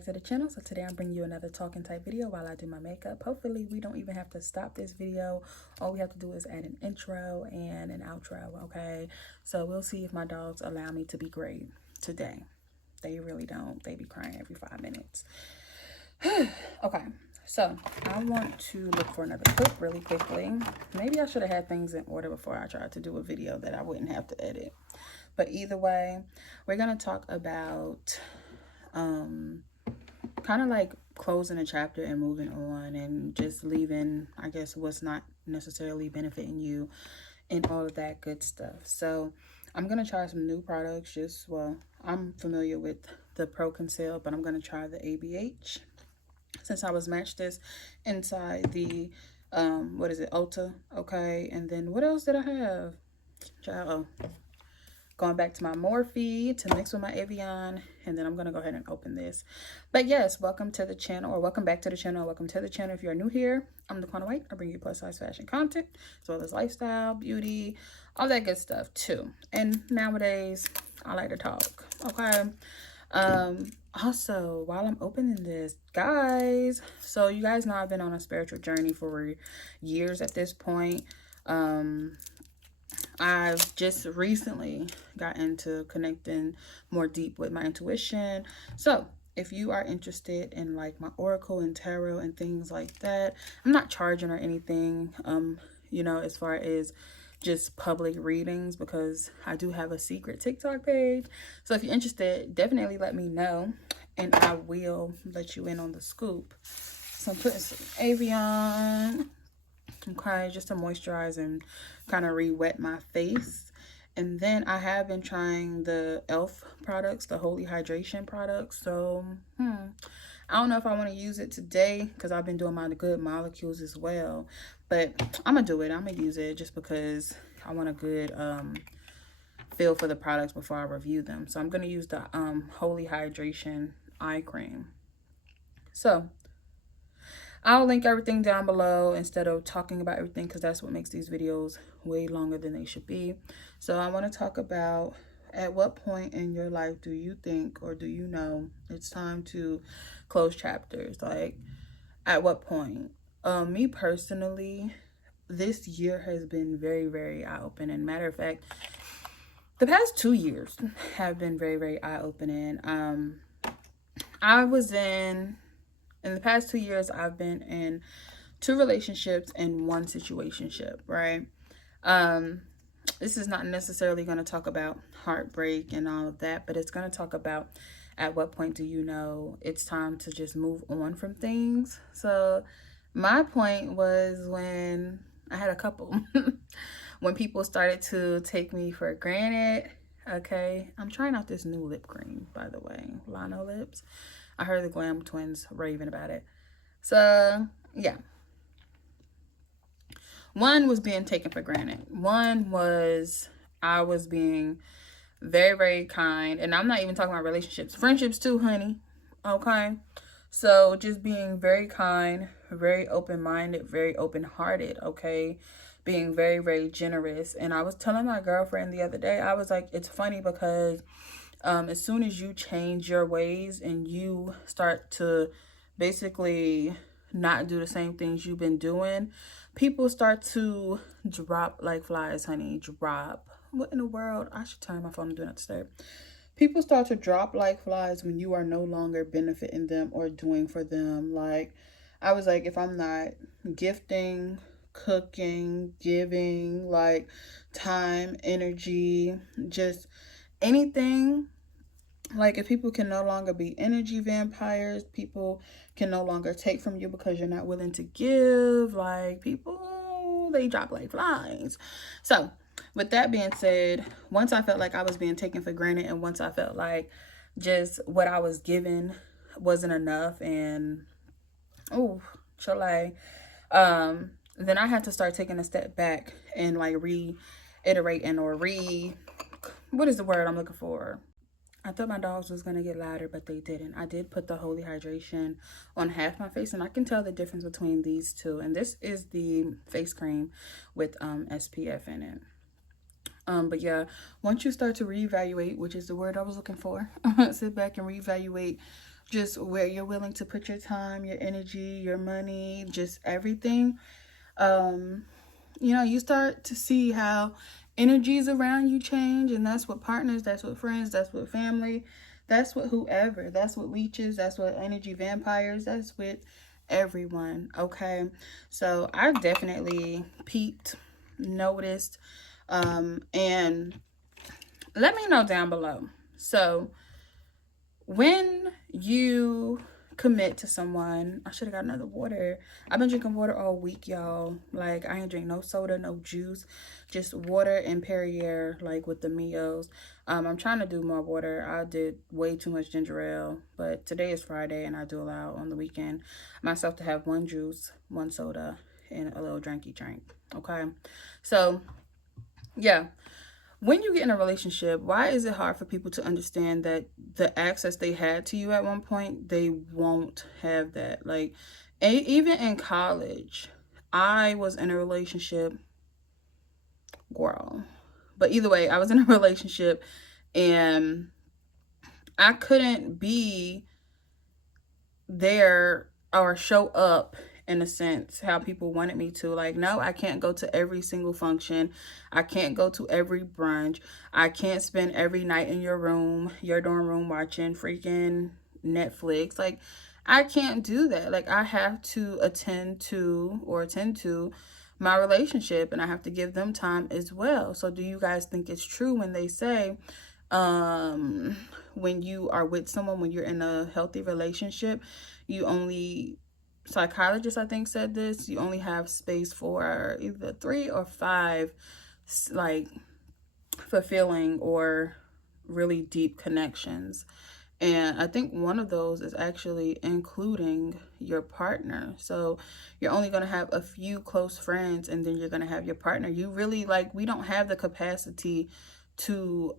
back to the channel. So today I'm bringing you another talking type video while I do my makeup. Hopefully we don't even have to stop this video. All we have to do is add an intro and an outro, okay? So we'll see if my dogs allow me to be great today. They really don't. They be crying every 5 minutes. Okay, so I want to look for another clip really quickly. Maybe I should have had things in order before I tried to do a video that I wouldn't have to edit. But either way, we're going to talk about kind of like closing a chapter and moving on and just leaving, I guess, what's not necessarily benefiting you and all of that good stuff. So I'm going to try some new products. Well, I'm familiar with the Pro Conceal, but I'm going to try the ABH since I was matched this inside the what is it, Ulta, okay? And then what else did I have? Child, going back to my Morphe to mix with my Evian, and then I'm going to go ahead and open this. But yes, welcome to the channel, or welcome back to the channel, welcome to the channel. If you're new here, I'm Daquana White. I bring you plus size fashion content, as well as lifestyle, beauty, all that good stuff too. And nowadays, I like to talk, okay? Also, while I'm opening this, guys, so you guys know I've been on a spiritual journey for years at this point. I've just recently got into connecting more deep with my intuition. So if you are interested in like my oracle and tarot and things like that, I'm not charging or anything, you know, as far as just public readings, because I do have a secret TikTok page. So if you're interested, definitely let me know and I will let you in on the scoop. So I'm putting some Evian, okay, just to moisturize and kind of re-wet my face. And then I have been trying the e.l.f. products, the Holy Hydration products. So I don't know if I want to use it today because I've been doing my good molecules as well, but I'm gonna do it. I'm gonna use it just because I want a good feel for the products before I review them. So I'm gonna use the Holy Hydration eye cream. So I'll link everything down below instead of talking about everything, because that's what makes these videos way longer than they should be. So I want to talk about, at what point in your life do you think, or do you know, it's time to close chapters? Like, at what point? Me personally, this year has been very, very eye-opening. Matter of fact, the past 2 years have been very, very eye-opening. I was in the past 2 years, I've been in 2 relationships and 1 situationship, right? This is not necessarily going to talk about heartbreak and all of that, but it's going to talk about at what point do you know it's time to just move on from things. So my point was when I had a couple, when people started to take me for granted. Okay, I'm trying out this new lip cream, by the way, Lano Lips. I heard the Glam twins raving about it. So yeah, 1 was being taken for granted. 1 was I was being very, very kind, and I'm not even talking about relationships, friendships too, honey, okay? So just being very kind, very open-minded, very open-hearted, okay? Being very, very generous. And I was telling my girlfriend the other day, I was like, it's funny because as soon as you change your ways and you start to basically not do the same things you've been doing, people start to drop like flies, honey. Drop. What in the world? I should turn my phone and do not disturb. People start to drop like flies when you are no longer benefiting them or doing for them. Like, I was like, if I'm not gifting, cooking, giving, like time, energy, just anything, like if people can no longer be energy vampires, people can no longer take from you because you're not willing to give, like people, they drop like flies. So with that being said, once I felt like I was being taken for granted, and once I felt like just what I was given wasn't enough, and oh, Chile, then I had to start taking a step back and like reiterating, or what is the word I'm looking for? I thought my dogs was going to get louder, but they didn't. I did put the Holy Hydration on half my face, and I can tell the difference between these 2. And this is the face cream with SPF in it. But yeah, once you start to reevaluate, which is the word I was looking for, sit back and reevaluate just where you're willing to put your time, your energy, your money, just everything. um you start to see how energies around you change, and that's what partners, that's what friends, that's what family, that's what whoever, that's what leeches, that's what energy vampires, that's with everyone. Okay, so I definitely peeped, noticed, and let me know down below. So when you commit to someone, I should have got another water. I've been drinking water all week, y'all. Like, I ain't drink no soda, no juice, just water and Perrier, like with the meals. I'm trying to do more water. I did way too much ginger ale, but today is Friday and I do allow on the weekend myself to have one juice, one soda, and a little drinky drink. Okay, so yeah, when you get in a relationship, why is it hard for people to understand that the access they had to you at one point, they won't have that? Like, even in college, I was in a relationship, girl. But either way, I was in a relationship and I couldn't be there or show up in a sense how people wanted me to. Like, no, I can't go to every single function, I can't go to every brunch, I can't spend every night in your room, your dorm room, watching freaking Netflix. Like, I can't do that. Like, I have to attend to my relationship, and I have to give them time as well. So do you guys think it's true when they say, um when you are with someone, when you're in a healthy relationship, you only, psychologists I think said this, you only have space for either 3 or 5 like fulfilling or really deep connections. And I think one of those is actually including your partner. So you're only going to have a few close friends, and then you're going to have your partner. You really, like, we don't have the capacity to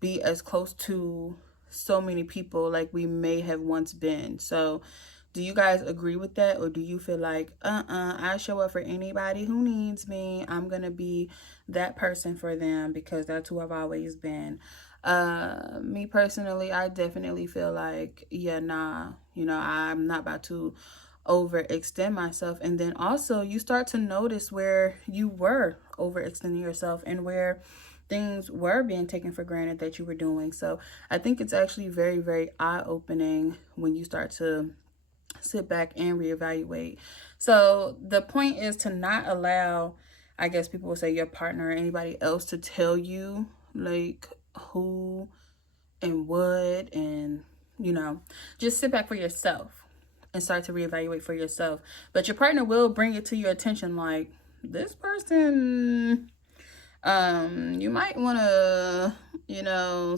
be as close to so many people like we may have once been. So do you guys agree with that, or do you feel like, I show up for anybody who needs me, I'm gonna be that person for them because that's who I've always been? Me personally, I definitely feel like, yeah, nah, I'm not about to overextend myself. And then also you start to notice where you were overextending yourself and where things were being taken for granted that you were doing. So I think it's actually very, very eye-opening when you start to sit back and reevaluate. So the point is to not allow, I guess people will say, your partner or anybody else to tell you like who and what, and just sit back for yourself and start to reevaluate for yourself. But your partner will bring it to your attention, like, this person, you might want to,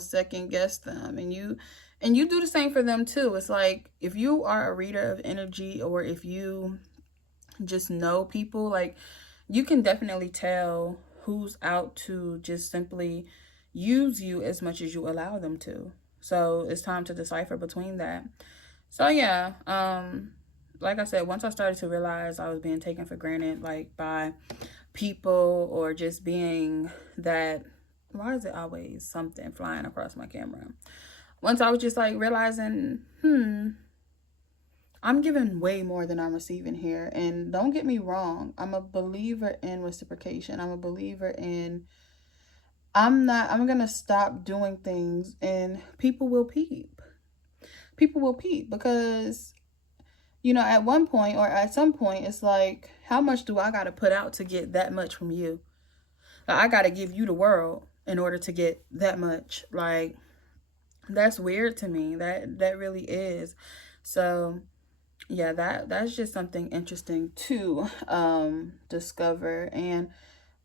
second guess them. And you do the same for them too. It's like, if you are a reader of energy, or if you just know people, like, you can definitely tell who's out to just simply use you as much as you allow them to. So it's time to decipher between that. So yeah, like I said, once I started to realize I was being taken for granted, like, by people, or just being that, why is it always something flying across my camera? Once I was just like realizing, I'm giving way more than I'm receiving here. And don't get me wrong, I'm a believer in reciprocation. I'm a believer in, I'm gonna stop doing things and people will peep. People will peep because, at one point or at some point, it's like, how much do I gotta put out to get that much from you? Like, I gotta give you the world in order to get that much. Like, that's weird to me. That really is. So yeah, that's just something interesting to discover. And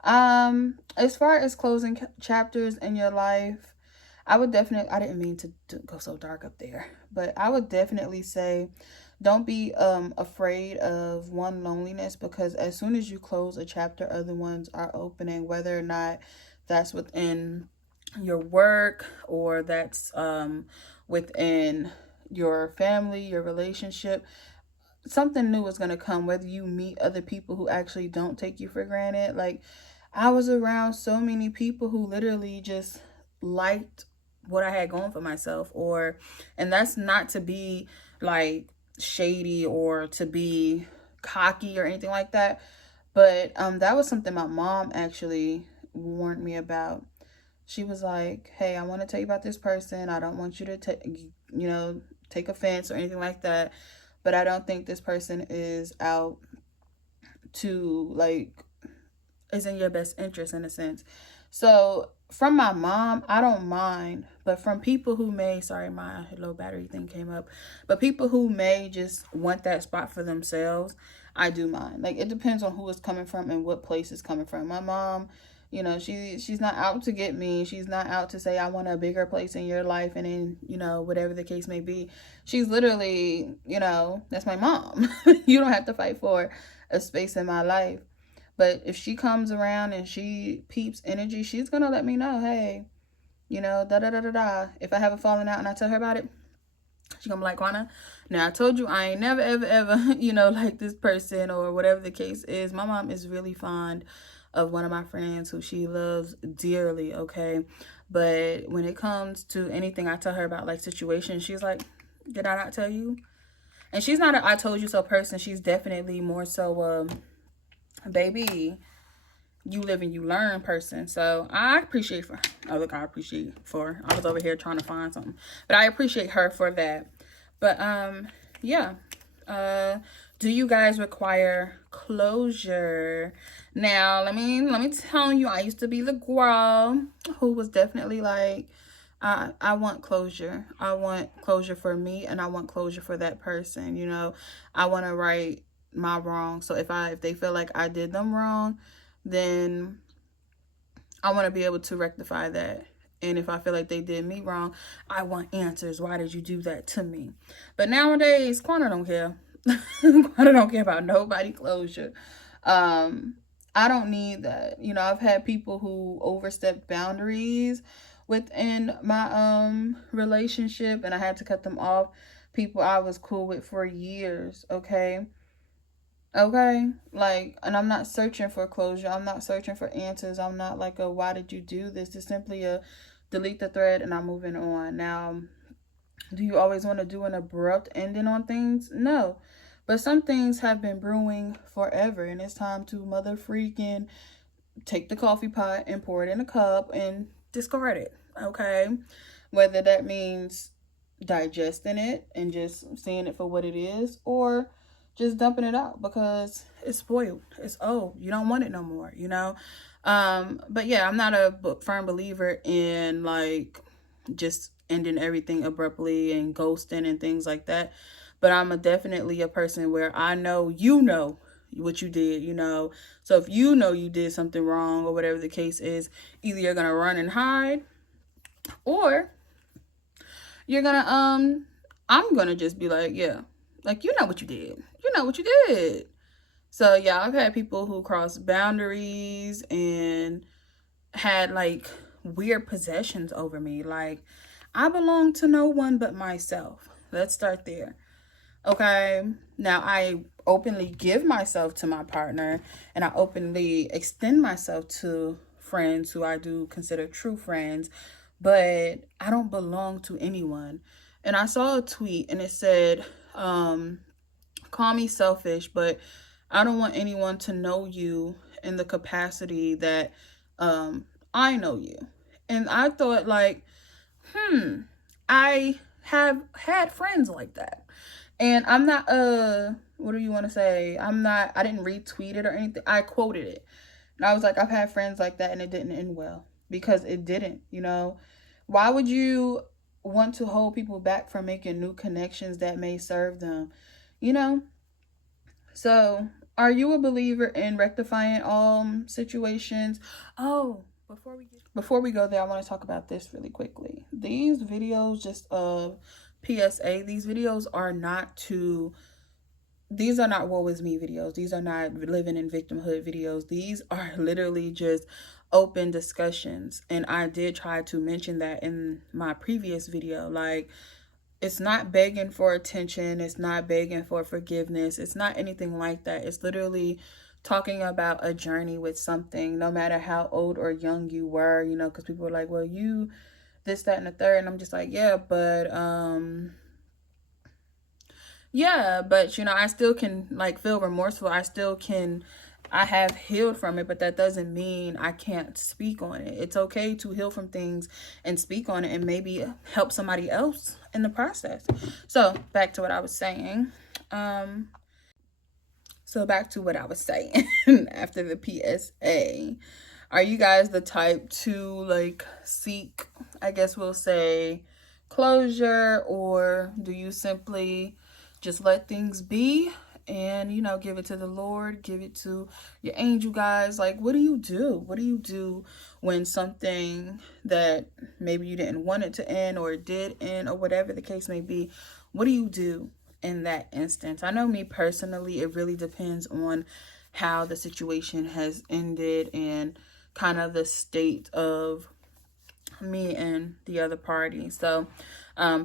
as far as closing chapters in your life, I would definitely, I didn't mean to go so dark up there, but I would definitely say, don't be afraid of one, loneliness, because as soon as you close a chapter, other ones are opening, whether or not that's within your work, or that's within your family, your relationship. Something new is going to come, whether you meet other people who actually don't take you for granted. Like, I was around so many people who literally just liked what I had going for myself. And that's not to be like shady or to be cocky or anything like that. But that was something my mom actually warned me about. She was like, "Hey, I want to tell you about this person. I don't want you to take offense or anything like that, but I don't think this person is out to like is in your best interest in a sense." So from my mom, I don't mind, but from people who may, sorry, my low battery thing came up, but people who may just want that spot for themselves, I do mind. Like, it depends on who it's coming from and what place it's coming from. My mom, she's not out to get me. She's not out to say I want a bigger place in your life and in, whatever the case may be. She's literally, that's my mom. You don't have to fight for a space in my life. But if she comes around and she peeps energy, she's going to let me know, hey, da da da da da. If I have a falling out and I tell her about it, she's going to be like, Quana, now I told you I ain't never, ever, ever, like this person or whatever the case is. My mom is really fond of one of my friends who she loves dearly, okay? But when it comes to anything I tell her about, like, situations, she's like, did I not tell you? And she's not a I told you so person. She's definitely more so baby, you live and you learn person. So I appreciate I was over here trying to find something, but I appreciate her for that. But yeah, do you guys require closure? Now let me tell you, I used to be the girl who was definitely like, I want closure. I want closure for me, and I want closure for that person. I want to right my wrong. So if they feel like I did them wrong, then I want to be able to rectify that. And if I feel like they did me wrong, I want answers. Why did you do that to me? But nowadays, Quana don't care. Quana don't care about nobody closure. I don't need that. I've had people who overstepped boundaries within my relationship, and I had to cut them off. People I was cool with for years, okay? Like, and I'm not searching for closure. I'm not searching for answers. I'm not like a why did you do this? It's simply a delete the thread and I'm moving on. Now, do you always want to do an abrupt ending on things? No. But some things have been brewing forever, and it's time to mother freaking take the coffee pot and pour it in a cup and discard it, okay? Whether that means digesting it and just seeing it for what it is, or just dumping it out because it's spoiled. It's old. You don't want it no more, But yeah, I'm not a firm believer in like just ending everything abruptly and ghosting and things like that. But I'm definitely a person where I know what you did, So if you did something wrong or whatever the case is, either you're gonna run and hide, or you're gonna I'm gonna just be like, yeah, like, you know what you did. You know what you did. So yeah, I've had people who crossed boundaries and had like weird possessions over me. Like, I belong to no one but myself. Let's start there. Okay. Now I openly give myself to my partner, and I openly extend myself to friends who I do consider true friends, but I don't belong to anyone. And I saw a tweet and it said, call me selfish, but I don't want anyone to know you in the capacity that I know you. And I thought, like, I have had friends like that. And I'm not, what do you want to say? I didn't retweet it or anything. I quoted it. And I was like, I've had friends like that and it didn't end well, because it didn't, Why would you want to hold people back from making new connections that may serve them, So, are you a believer in rectifying all situations? Oh, before we go there, I want to talk about this really quickly. These videos, just PSA, these videos are not these are not woe is me videos. These are not living in victimhood videos. These are literally just open discussions. And I did try to mention that in my previous video. Like, it's not begging for attention. It's not begging for forgiveness. It's not anything like that. It's literally talking about a journey with something, no matter how old or young you were, because people are like, well, this, that, and the third. And I'm just like, yeah, but you know, I still can like feel remorseful. I have healed from it, but that doesn't mean I can't speak on it. It's okay to heal from things and speak on it and maybe help somebody else in the process. So back to what I was saying. After the PSA. Are you guys the type to like seek, I guess we'll say, closure, or do you simply just let things be and, you know, give it to the Lord, give it to your angel guys? Like, what do you do? What do you do when something that maybe you didn't want it to end or it did end or whatever the case may be? What do you do in that instance? I know me personally, it really depends on how the situation has ended and kind of the state of me and the other party. So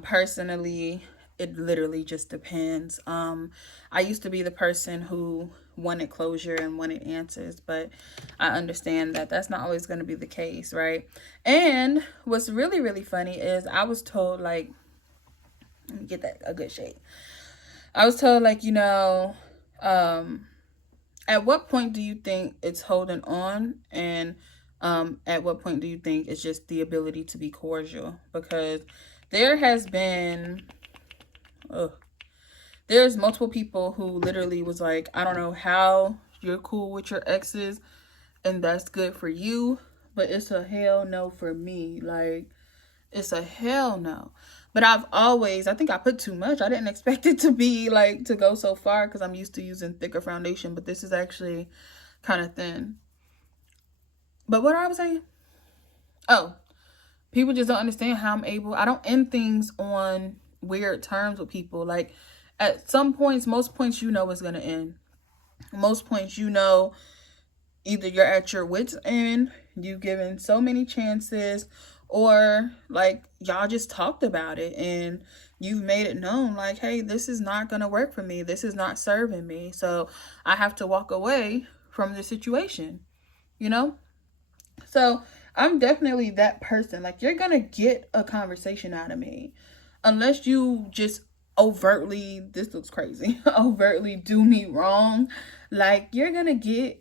personally, it literally just depends. I used to be the person who wanted closure and wanted answers, but I understand that that's not always going to be the case, right? And what's really, really funny is I was told, like, let me get that a good shade. I was told, like, you know, at what point do you think it's holding on, and at what point do you think it's just the ability to be cordial? Because there has been, there's multiple people who literally was like, I don't know how you're cool with your exes and that's good for you, but it's a hell no for me. Like, it's a hell no. But I think I put too much. I didn't expect it to be like to go so far because I'm used to using thicker foundation, but this is actually kind of thin. But what I was saying? Oh, people just don't understand how I don't end things on weird terms with people. Like, at some points, most points, you know, it's going to end. Most points, you know, either you're at your wit's end, you've given so many chances, or like y'all just talked about it and you've made it known, like, hey, this is not going to work for me. This is not serving me. So I have to walk away from the situation, you know? So I'm definitely that person. Like, you're going to get a conversation out of me unless you just overtly, this looks crazy, overtly do me wrong. Like, you're going to get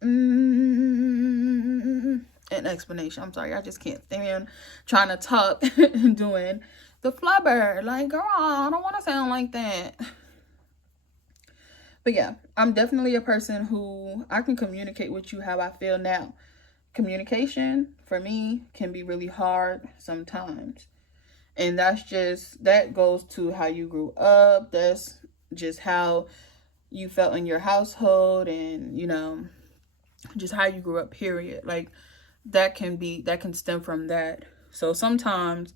an explanation. I'm sorry, I just can't stand trying to talk and doing the flubber. Like, girl, I don't want to sound like that. But yeah, I'm definitely a person who I can communicate with you how I feel now. Communication for me can be really hard sometimes. And that goes to how you grew up. That's just how you felt in your household, and, you know, just how you grew up, period. Like, that can stem from that. So sometimes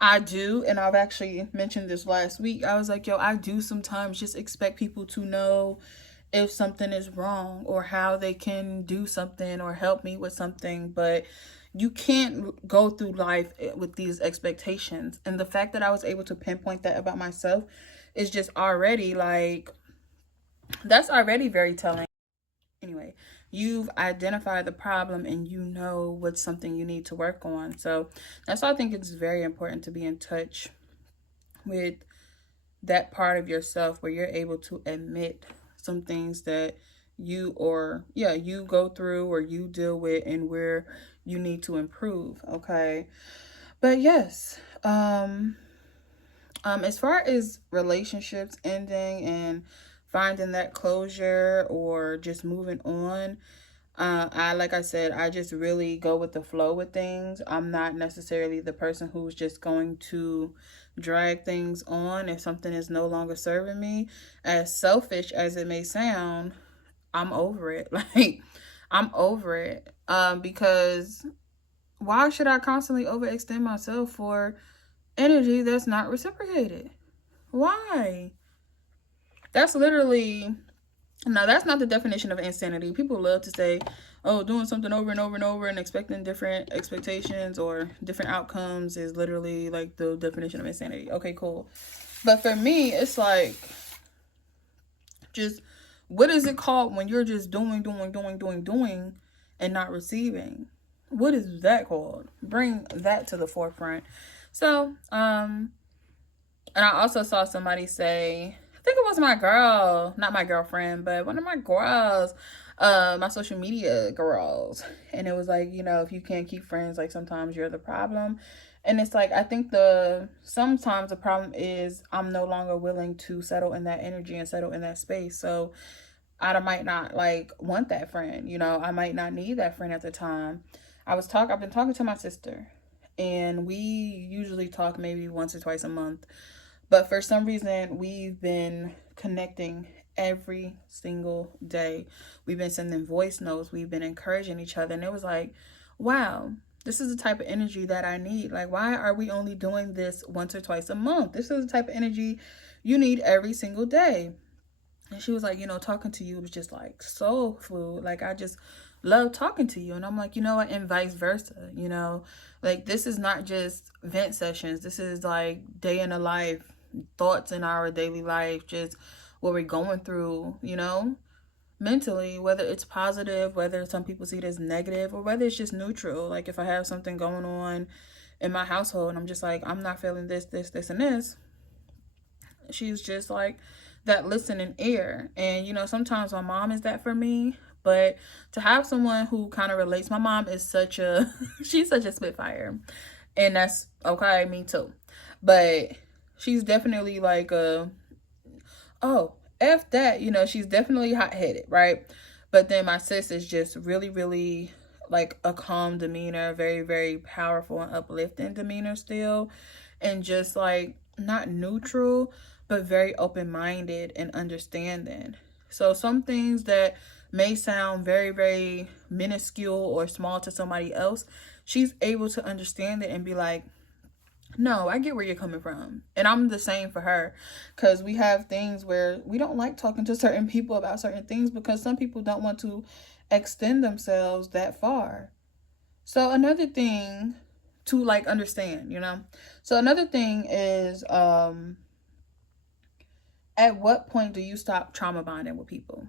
I do, and I've actually mentioned this last week, I was like, yo, I do sometimes just expect people to know if something is wrong or how they can do something or help me with something, but you can't go through life with these expectations. And the fact that I was able to pinpoint that about myself is just already like, that's already very telling. Anyway, you've identified the problem and you know what's something you need to work on. So that's why I think it's very important to be in touch with that part of yourself where you're able to admit some things that you go through or you deal with and where you need to improve. Okay. But yes, as far as relationships ending and finding that closure or just moving on, like I said, I just really go with the flow with things. I'm not necessarily the person who's just going to drag things on if something is no longer serving me. As selfish as it may sound, I'm over it. Like, I'm over it. Because why should I constantly overextend myself for energy that's not reciprocated? Why? That's literally, now that's not the definition of insanity. People love to say, oh, doing something over and over and over and expecting different expectations or different outcomes is literally like the definition of insanity. Okay, cool. But for me, it's like, just, what is it called when you're just doing and not receiving? What is that called? Bring that to the forefront. So, and I also saw somebody say, I think it was my girl, not my girlfriend, but one of my girls, my social media girls. And it was like, you know, if you can't keep friends, like sometimes you're the problem. And it's like, I think sometimes the problem is I'm no longer willing to settle in that energy and settle in that space. So I might not like want that friend, you know, I might not need that friend at the time. I've been talking to my sister, and we usually talk maybe once or twice a month. But for some reason, we've been connecting every single day. We've been sending voice notes. We've been encouraging each other. And it was like, wow, this is the type of energy that I need. Like, why are we only doing this once or twice a month? This is the type of energy you need every single day. And she was like, you know, talking to you was just like soul food. Like, I just love talking to you. And I'm like, you know what? And vice versa, you know, like this is not just vent sessions. This is like day in the life, thoughts in our daily life, just what we're going through, you know, mentally, whether it's positive, whether some people see it as negative, or whether it's just neutral. Like if I have something going on in my household and I'm just like, I'm not feeling this, and this, she's just like that listening ear. And you know, sometimes my mom is that for me, but to have someone who kind of relates, my mom is such a she's such a spitfire, and that's okay, me too. But she's definitely like a, oh, F that, you know, she's definitely hot-headed, right? But then my sis is just really, really like a calm demeanor, very, very powerful and uplifting demeanor still. And just like not neutral, but very open-minded and understanding. So some things that may sound very, very minuscule or small to somebody else, she's able to understand it and be like, no, I get where you're coming from. And I'm the same for her, because we have things where we don't like talking to certain people about certain things because some people don't want to extend themselves that far. So another thing to like understand, you know. So another thing is at what point do you stop trauma bonding with people?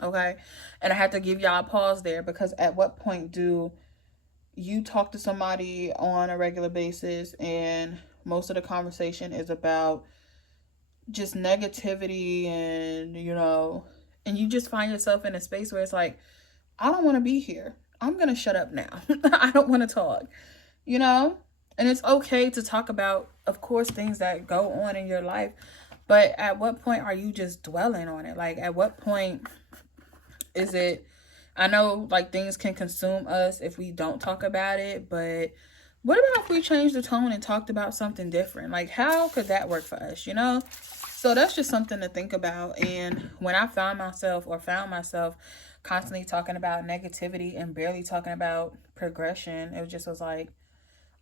Okay? And I have to give y'all a pause there, because at what point do you talk to somebody on a regular basis and most of the conversation is about just negativity, and you know, and you just find yourself in a space where it's like, I don't want to be here, I'm gonna shut up now. I don't want to talk, you know. And it's okay to talk about, of course, things that go on in your life, but at what point are you just dwelling on it? Like, at what point is it, I know like things can consume us if we don't talk about it, but what about if we changed the tone and talked about something different? Like, how could that work for us, you know? So that's just something to think about. And when I found myself constantly talking about negativity and barely talking about progression, it just was like,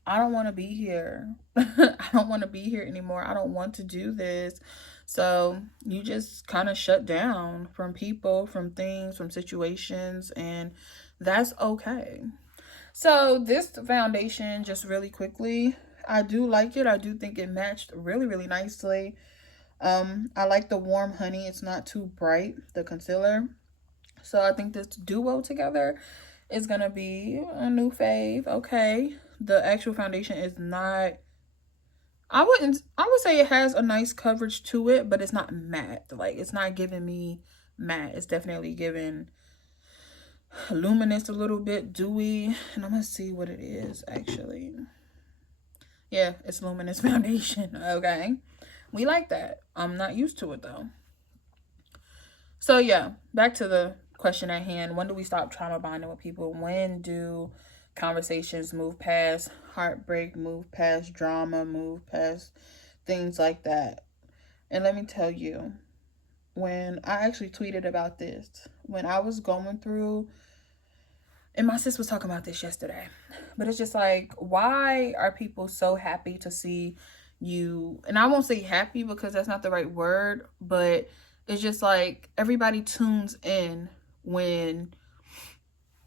I don't want to be here. I don't want to be here anymore. I don't want to do this. So you just kind of shut down from people, from things, from situations, and that's okay. So this foundation, just really quickly, I do like it. I do think it matched really, really nicely. I like the warm honey. It's not too bright, the concealer. So I think this duo together is gonna be a new fave. Okay. The actual foundation is not, I would say it has a nice coverage to it, but it's not matte. Like, it's not giving me matte. It's definitely giving luminous, a little bit dewy. And I'm gonna see what it is actually. Yeah, it's luminous foundation. Okay. We like that. I'm not used to it though. So yeah, back to the question at hand. When do we stop trauma bonding with people? When do conversations move past heartbreak, move past drama, move past things like that? And let me tell you, when I actually tweeted about this, when I was going through, and my sis was talking about this yesterday, but it's just like, why are people so happy to see you? And I won't say happy because that's not the right word, but it's just like everybody tunes in when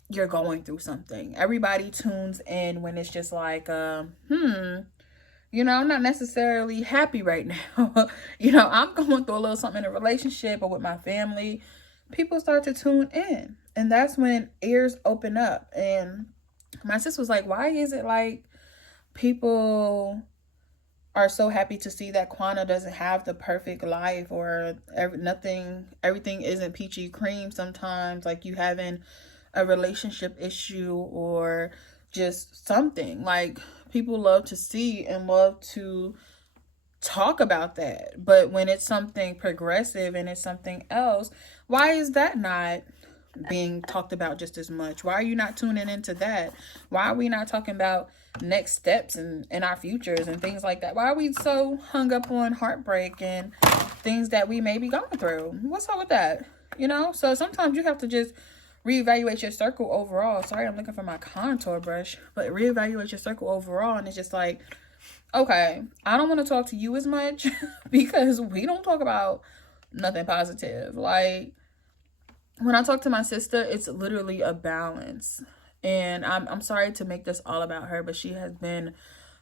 you're going through something. Everybody tunes in when it's just like, you know, I'm not necessarily happy right now. You know, I'm going through a little something in a relationship or with my family. people start to tune in. And that's when ears open up. And my sister was like, why is it like people are so happy to see that Quana doesn't have the perfect life, or everything isn't peachy cream sometimes, like you having a relationship issue or just something. Like, people love to see and love to talk about that. But when it's something progressive and it's something else, why is that not being talked about just as much? Why are you not tuning into that? Why are we not talking about next steps in our futures and things like that? Why are we so hung up on heartbreak and things that we may be going through? What's up with that? You know? So sometimes you have to just reevaluate your circle overall. Sorry, I'm looking for my contour brush. But reevaluate your circle overall, and it's just like, okay, I don't want to talk to you as much because we don't talk about nothing positive. Like, when I talk to my sister, it's literally a balance. And I'm sorry to make this all about her, but she has been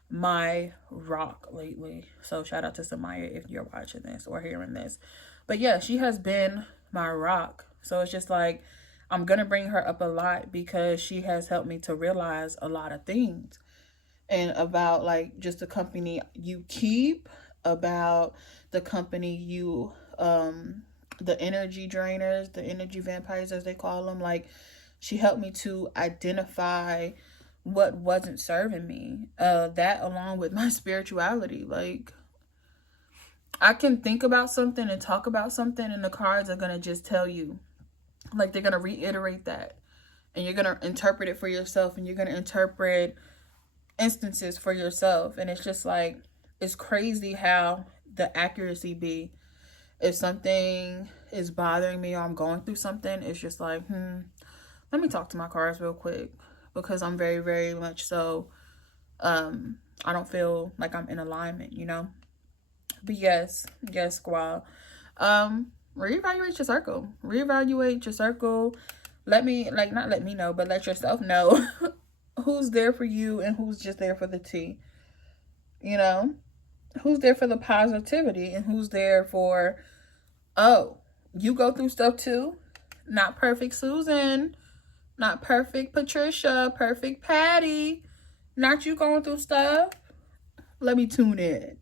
my rock lately. So shout out to Samaya if you're watching this or hearing this. But yeah, she has been my rock. So it's just like, I'm going to bring her up a lot because she has helped me to realize a lot of things. And about like just the company you keep, about the company you the energy drainers, the energy vampires as they call them. Like, she helped me to identify what wasn't serving me, that along with my spirituality. Like, I can think about something and talk about something, and the cards are gonna just tell you, like, they're gonna reiterate that, and you're gonna interpret it for yourself, and you're gonna interpret instances for yourself. And it's just like, it's crazy how the accuracy be. If something is bothering me or I'm going through something, it's just like, let me talk to my cards real quick, because I'm very, very much so, I don't feel like I'm in alignment, you know? But yes, squad. Reevaluate your circle. Reevaluate your circle. Not let me know, but let yourself know who's there for you and who's just there for the tea. You know? Who's there for the positivity and who's there for, oh, you go through stuff too? Not perfect Susan. Not perfect Patricia. Perfect Patty. Not you going through stuff? Let me tune in.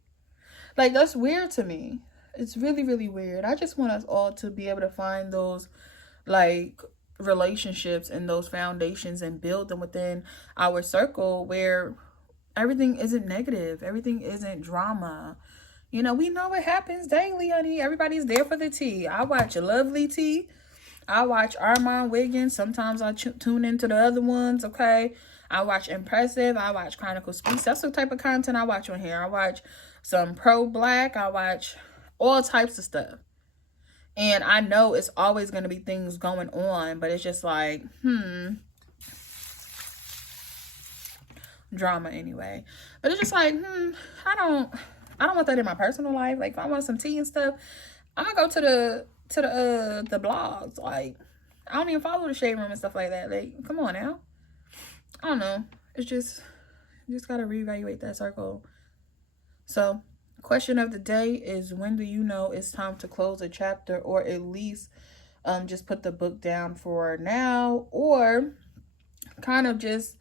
Like, that's weird to me. It's really, really weird. I just want us all to be able to find those, like, relationships and those foundations and build them within our circle where everything isn't negative. Everything isn't drama. You know, we know it happens daily, honey. Everybody's there for the tea. I watch Lovely Tea. I watch Armand Wiggins. Sometimes I tune into the other ones, okay? I watch Impressive. I watch Chronicle Speaks. That's the type of content I watch on here. I watch some pro-black. I watch all types of stuff. And I know it's always going to be things going on, but it's just like, drama anyway. But it's just like, I don't want that in my personal life. Like, if I want some tea and stuff, I'm gonna go to the blogs. Like, I don't even follow the shade room and stuff like that. Like, come on now. I don't know. It's just, you just gotta reevaluate that circle. So, question of the day is, when do you know it's time to close a chapter, or at least just put the book down for now, or kind of just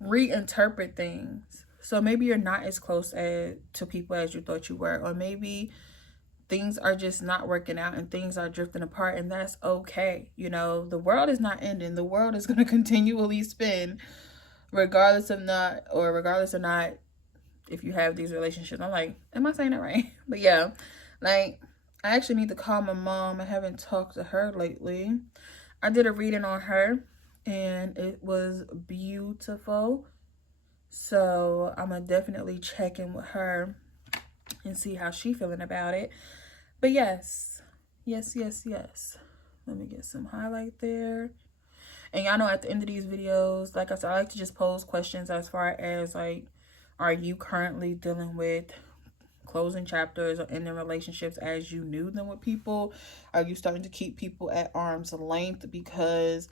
reinterpret things. So maybe you're not as close to people as you thought you were, or maybe things are just not working out and things are drifting apart, and that's okay. You know, the world is not ending. The world is going to continually spin regardless of not if you have these relationships. I'm like, am I saying that right? But yeah, like, I actually need to call my mom. I haven't talked to her lately. I did a reading on her and it was beautiful. So I'm gonna definitely check in with her and see how she's feeling about it. But yes. Let me get some highlight there. And y'all know at the end of these videos, like I said, I like to just pose questions as far as, like, are you currently dealing with closing chapters or ending relationships as you knew them with people? Are you starting to keep people at arm's length because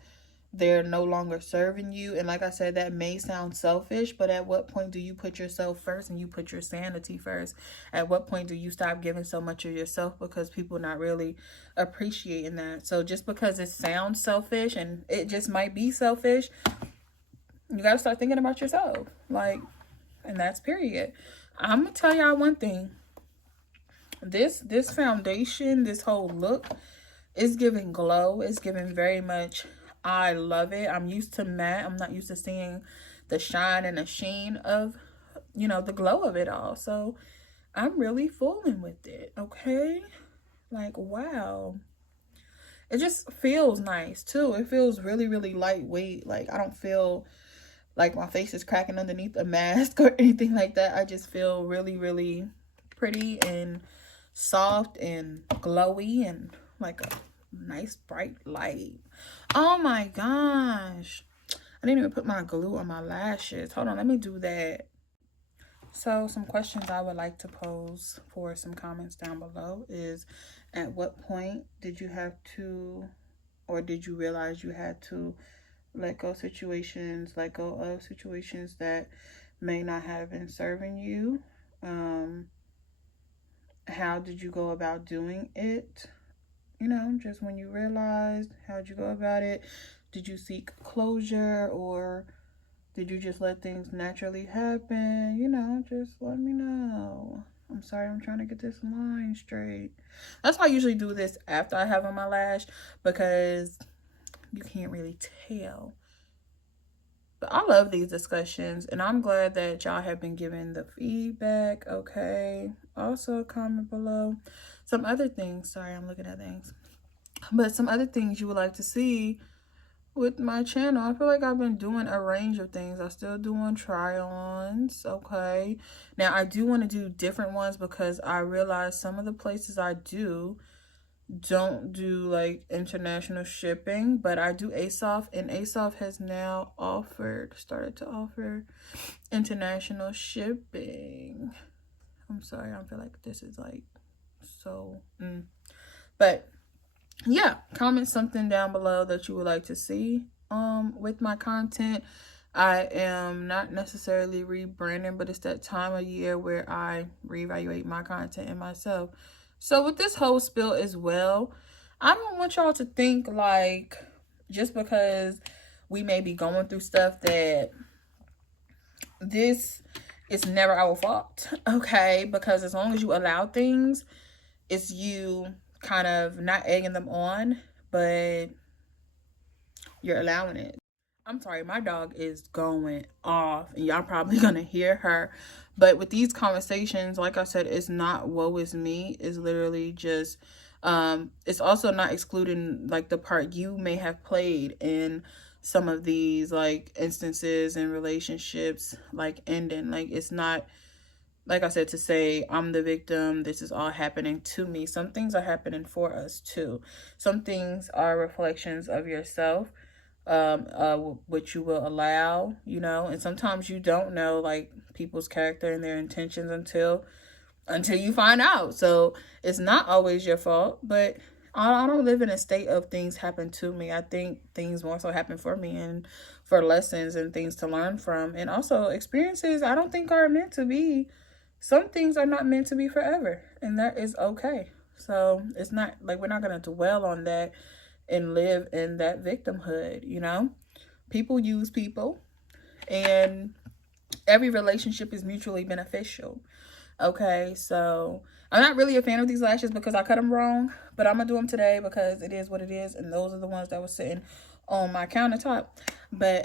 they're no longer serving you. And like I said, that may sound selfish, but at what point do you put yourself first and you put your sanity first? At what point do you stop giving so much of yourself because people not really appreciating that? So just because it sounds selfish, and it just might be selfish, you got to start thinking about yourself. Like, and that's period. I'm gonna tell y'all one thing. This foundation, this whole look, is giving glow. It's giving very much, I love it. I'm used to matte. I'm not used to seeing the shine and the sheen of, you know, the glow of it all. So I'm really fooling with it, okay? Like, wow. It just feels nice too. It feels really, really lightweight. Like, I don't feel like my face is cracking underneath a mask or anything like that. I just feel really, really pretty and soft and glowy and like a nice bright light. Oh my gosh. I didn't even put my glue on my lashes. Hold on, let me do that. So some questions I would like to pose for some comments down below is, at what point did you have to, or did you realize you had to let go of situations that may not have been serving you? How did you go about doing it? You know, just when you realized, how'd you go about it? Did you seek closure, or did you just let things naturally happen? You know, just let me know. I'm sorry, I'm trying to get this line straight. That's why I usually do this after I have on my lash, because you can't really tell. But I love these discussions, and I'm glad that y'all have been giving the feedback, okay? Also, comment below some other things. Sorry, I'm looking at things. But some other things you would like to see with my channel. I feel like I've been doing a range of things. I still doing try-ons, okay? Now, I do want to do different ones because I realize some of the places I don't do like international shipping, but I do ASOS, and ASOS has now started to offer international shipping. I'm sorry, I feel like this is like so but yeah, comment something down below that you would like to see with my content. I am not necessarily rebranding, but it's that time of year where I reevaluate my content and myself. So with this whole spill as well, I don't want y'all to think like just because we may be going through stuff that this is never our fault, okay? Because as long as you allow things, it's you kind of not egging them on, but you're allowing it. I'm sorry, my dog is going off, and y'all probably gonna hear her. But with these conversations, like I said, it's not woe is me. It's literally just, it's also not excluding like the part you may have played in some of these like instances and relationships like ending. Like, it's not, like I said, to say I'm the victim, this is all happening to me. Some things are happening for us too. Some things are reflections of yourself, what you will allow, you know. And sometimes you don't know like people's character and their intentions until you find out. So it's not always your fault, but I don't live in a state of things happen to me. I think things more so happen for me and for lessons and things to learn from, and also experiences I don't think are meant to be. Some things are not meant to be forever, and that is okay. So it's not like we're not going to dwell on that and live in that victimhood, you know. People use people, and every relationship is mutually beneficial, okay? So I'm not really a fan of these lashes because I cut them wrong, but I'm gonna do them today because it is what it is, and those are the ones that were sitting on my countertop. But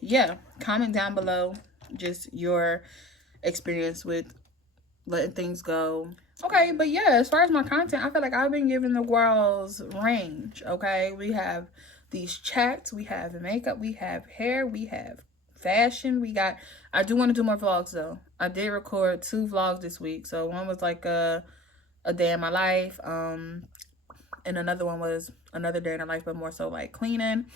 yeah, comment down below just your experience with letting things go. Okay, but yeah, as far as my content, I feel like I've been giving the girls range, okay? We have these chats, we have makeup, we have hair, we have fashion, we got, I do want to do more vlogs though. I did record 2 vlogs this week. So one was like a day in my life, and another one was another day in my life, but more so like cleaning.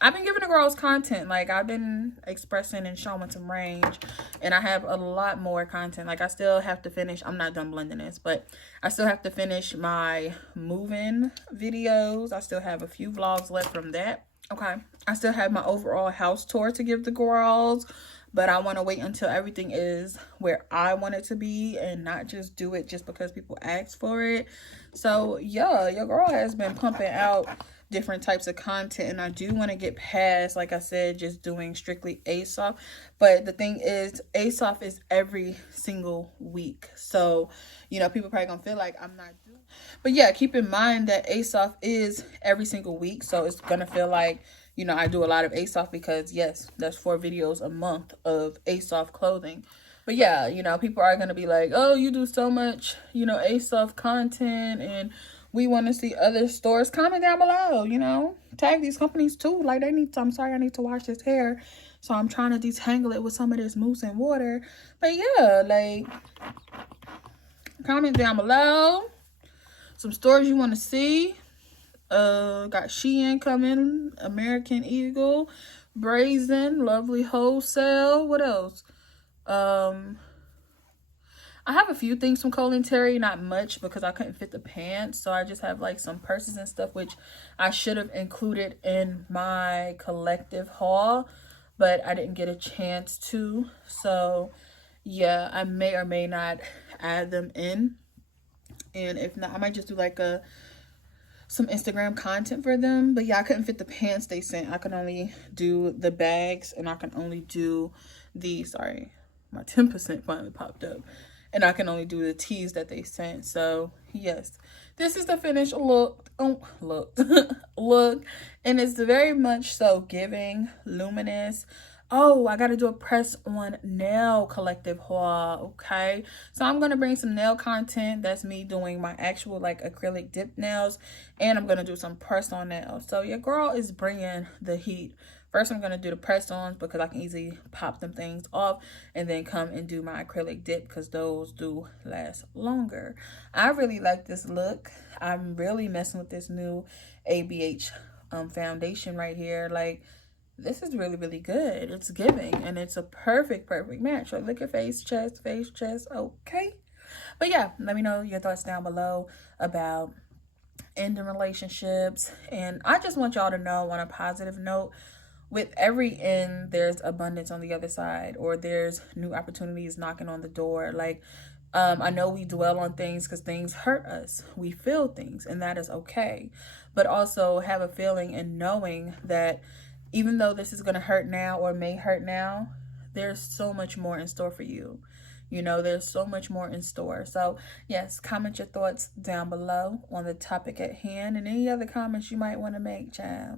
I've been giving the girls content. Like, I've been expressing and showing some range, and I have a lot more content. Like, I still have to finish, I'm not done blending this, but I still have to finish my move-in videos. I still have a few vlogs left from that. Okay, I still have my overall house tour to give the girls, but I want to wait until everything is where I want it to be and not just do it just because people ask for it. So yeah, your girl has been pumping out different types of content, and I do want to get past, like I said, just doing strictly ASOF. But the thing is, ASOF is every single week, so you know, people probably gonna feel like I'm not doing. But yeah, keep in mind that ASOF is every single week, so it's gonna feel like, you know, I do a lot of ASOF because yes, that's 4 videos a month of ASOF clothing. But yeah, you know, people are gonna be like, oh, you do so much, you know, ASOF content, and we want to see other stores. Comment down below, you know, tag these companies too. Like, they need to, I'm sorry, I need to wash this hair, so I'm trying to detangle it with some of this mousse and water. But yeah, like, comment down below some stores you want to see. Got Shein coming, American Eagle, Brazen, Lovely Wholesale. What else? I have a few things from Cole & Terry, not much because I couldn't fit the pants. So I just have like some purses and stuff, which I should have included in my collective haul, but I didn't get a chance to. So yeah, I may or may not add them in. And if not, I might just do like some Instagram content for them. But yeah, I couldn't fit the pants they sent. I could only do the bags, and I can only do the, sorry, my 10% finally popped up. And I can only do the tees that they sent. So yes, this is the finished look. Oh, look. Look. And it's very much so giving luminous. Oh, I got to do a press on nail collective haul. Okay, so I'm going to bring some nail content. That's me doing my actual like acrylic dip nails, and I'm going to do some press on nails. So your girl is bringing the heat. First, I'm going to do the press-ons because I can easily pop them things off, and then come and do my acrylic dip because those do last longer. I really like this look. I'm really messing with this new ABH foundation right here. Like, this is really, really good. It's giving, and it's a perfect match. Like, look at face, chest, okay? But yeah, let me know your thoughts down below about ending relationships. And I just want y'all to know, on a positive note, with every end, there's abundance on the other side, or there's new opportunities knocking on the door. Like, I know we dwell on things because things hurt us. We feel things, and that is okay. But also have a feeling and knowing that even though this is going to hurt now or may hurt now, there's so much more in store for you. You know, there's so much more in store. So yes, comment your thoughts down below on the topic at hand, and any other comments you might want to make, child.